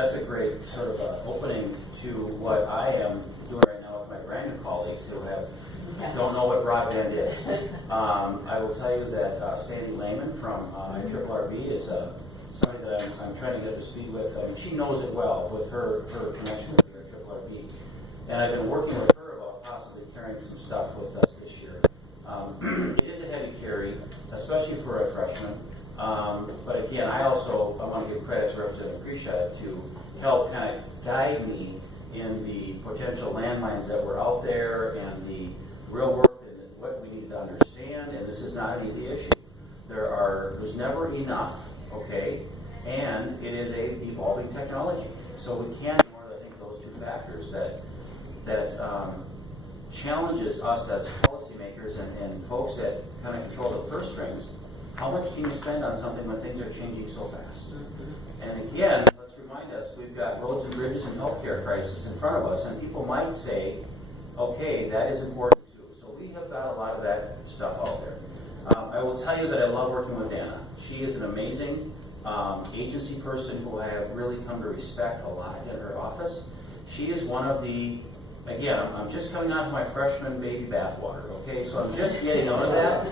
that's a great sort of opening to what I am doing right now with my brand new colleagues who don't know what broadband is. I will tell you that Sandy Lehman from IRRB is somebody that I'm trying to get up to speed with. I mean, she knows it well with her connection with the IRRB. And I've been working with her about possibly carrying some stuff with us this year. It is a heavy carry, especially for a freshman. But again, I want to give credit to Representative Prisha to help kind of guide me in the potential landmines that were out there and the real work and what we need to understand. And this is not an easy issue. There's never enough, okay? And it is a evolving technology. So we can't ignore, I think, those two factors that challenges us as policymakers and folks that kind of control the purse strings. How much can you spend on something when things are changing so fast? And again, let's remind us, we've got roads and bridges and healthcare crisis in front of us, and people might say, okay, that is important too. So we have got a lot of that stuff out there. I will tell you that I love working with Anna. She is an amazing agency person who I have really come to respect a lot in her office. She is one of the, again, I'm just coming out of my freshman baby bathwater, okay? So I'm just getting out of that.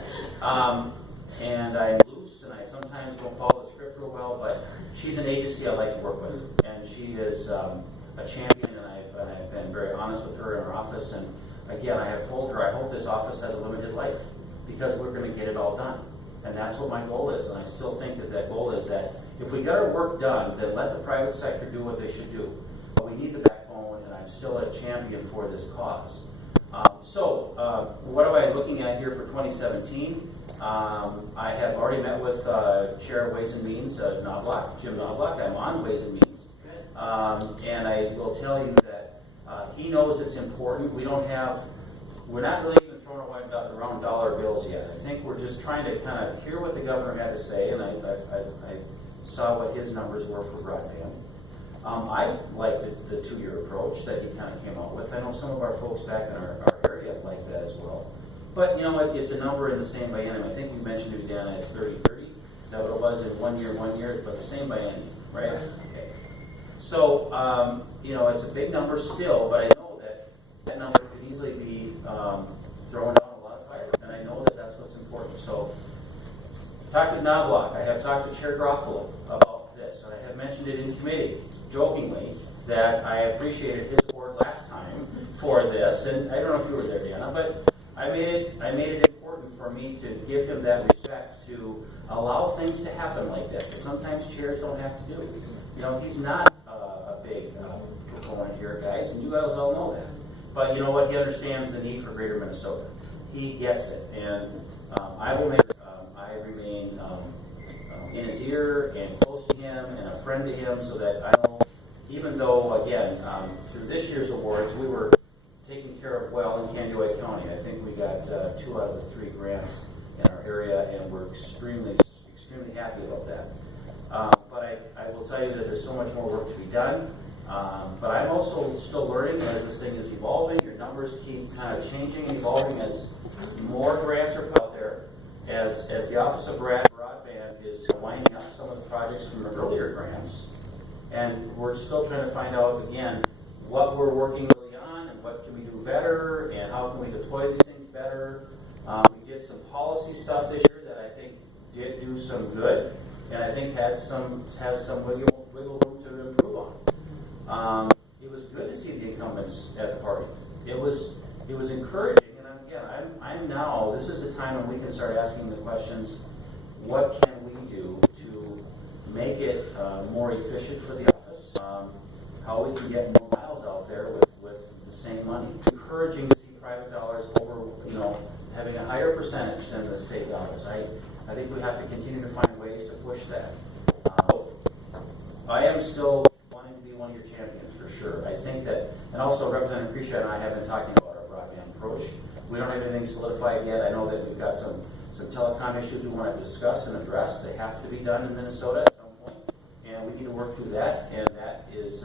And I'm loose, and I sometimes don't follow the script real well, but she's an agency I like to work with. And she is a champion, and I've been very honest with her in her office. And again, I have told her I hope this office has a limited life, because we're going to get it all done. And that's what my goal is. And I still think that goal is that if we got our work done, then let the private sector do what they should do. But we need the backbone, and I'm still a champion for this cause. What am I looking at here for 2017? I have already met with Chair of Ways and Means, Jim Knobloch. I'm on Ways and Means. And I will tell you that he knows it's important. We're not really even throwing around dollar bills yet. I think we're just trying to kind of hear what the governor had to say, and I saw what his numbers were for broadband. I like the 2-year approach that he kind of came up with. I know some of our folks back in our area like that as well. But you know what? It's a number in the same biennium. I think you mentioned it again. It's 30-30. Is that what it was in 1 year, but the same biennium, right? Okay. So it's a big number still, but I know that number could easily be thrown down a lot of fire, and I know that that's what's important. So, talked to Knobloch. I have talked to Chair Garofalo about this, and I have mentioned it in committee, jokingly, that I appreciated his support last time for this, and I don't know if you were there, Deanna, but I made it important for me to give him that respect to allow things to happen like that. Sometimes chairs don't have to do. He's not a big proponent here, guys, and you guys all know that. But you know what? He understands the need for Greater Minnesota. He gets it, and I remain in his ear and close to him and a friend to him, so that I know, even though again through this year's awards we were taken care of well in Candido County. I think we got 2 out of the 3 grants in our area, and we're extremely happy about that. But I will tell you that there's so much more work to be done. But I'm also still learning as this thing is evolving. Your numbers keep kind of changing and evolving as more grants are put out there, as the Office of Broadband is winding up some of the projects from the earlier grants. And we're still trying to find out, again, what we're working really on and what can we do better and how can we deploy these things better. We did some policy stuff this year that I think did do some good, and I think has some wiggle room to improve on. It was good to see the incumbents at the party. It was encouraging, and again, I'm now. This is the time when we can start asking the questions: what can we do to make it more efficient for the office? How we can get more miles out there with the same money? Encouraging to see private dollars over, having a higher percentage than the state dollars. I think we have to continue to find ways to push that. I am still wanting to be one of your champions for sure. I think that, and also Representative Prisha and I have been talking about our broadband approach. We don't have anything solidified yet. I know that we've got some telecom issues we want to discuss and address. They have to be done in Minnesota at some point, and we need to work through that. And that is,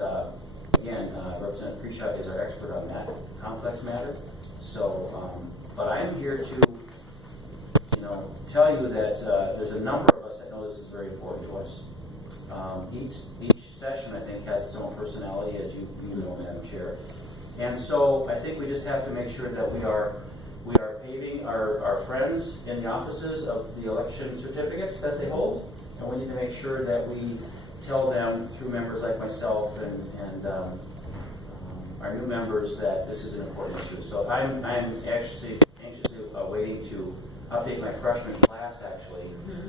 again, Representative Prisha is our expert on that complex matter. So, but I am here to, tell you that there's a number of us that know this is very important to us. Each session, I think, has its own personality, as you know, Madam Chair. And so I think we just have to make sure that we are paving our friends in the offices of the election certificates that they hold, and we need to make sure that we tell them through members like myself and our new members that this is an important issue. So I'm anxiously waiting to update my freshman class actually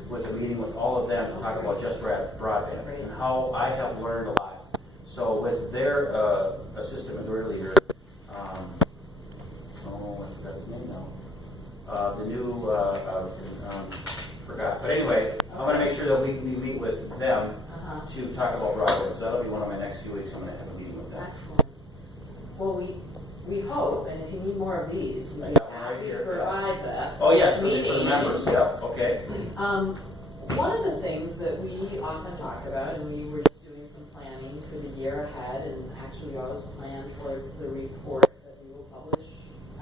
with a meeting with all of them to talk about just broadband and how I have learned a lot. So with their assistant majority leader, I forgot his name now. The new forgot. But anyway, I want to make sure that we meet with them to talk about broadband. So that'll be one of my next few weeks. I'm going to have a meeting with them. Excellent. Well, we hope, and if you need more of these, we'll be happy to provide that. Oh yes, for the members. Yeah. Okay. One of the things that we often talk about, and we were just doing some planning for the year ahead, and actually always plan towards the report that we will publish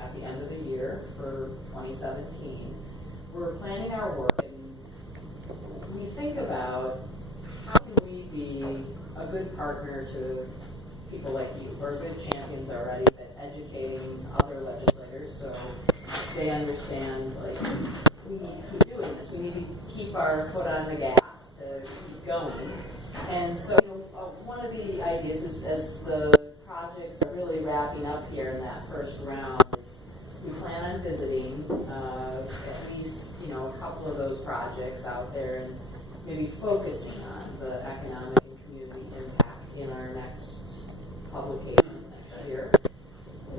at the end of the year for 2017. We're planning our work, and we think about how can we be a good partner to people like you. We're good champions already at educating other legislators, so they understand, like, we need to keep doing this. We need to keep our foot on the gas to keep going. And so, one of the ideas is, as the projects are really wrapping up here in that first round, is we plan on visiting at least, a couple of those projects out there and maybe focusing on the economic and community impact in our next publication next year.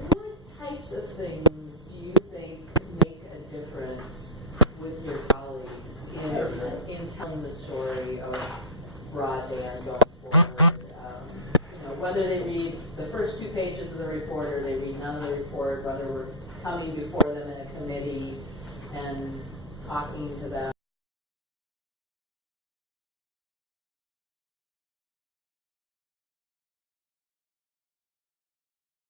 What types of things do you think make a difference with your colleagues in telling the story of broadband going forward? Whether they read the first 2 pages of the report or they read none of the report, whether we're coming before them in a committee and talking to them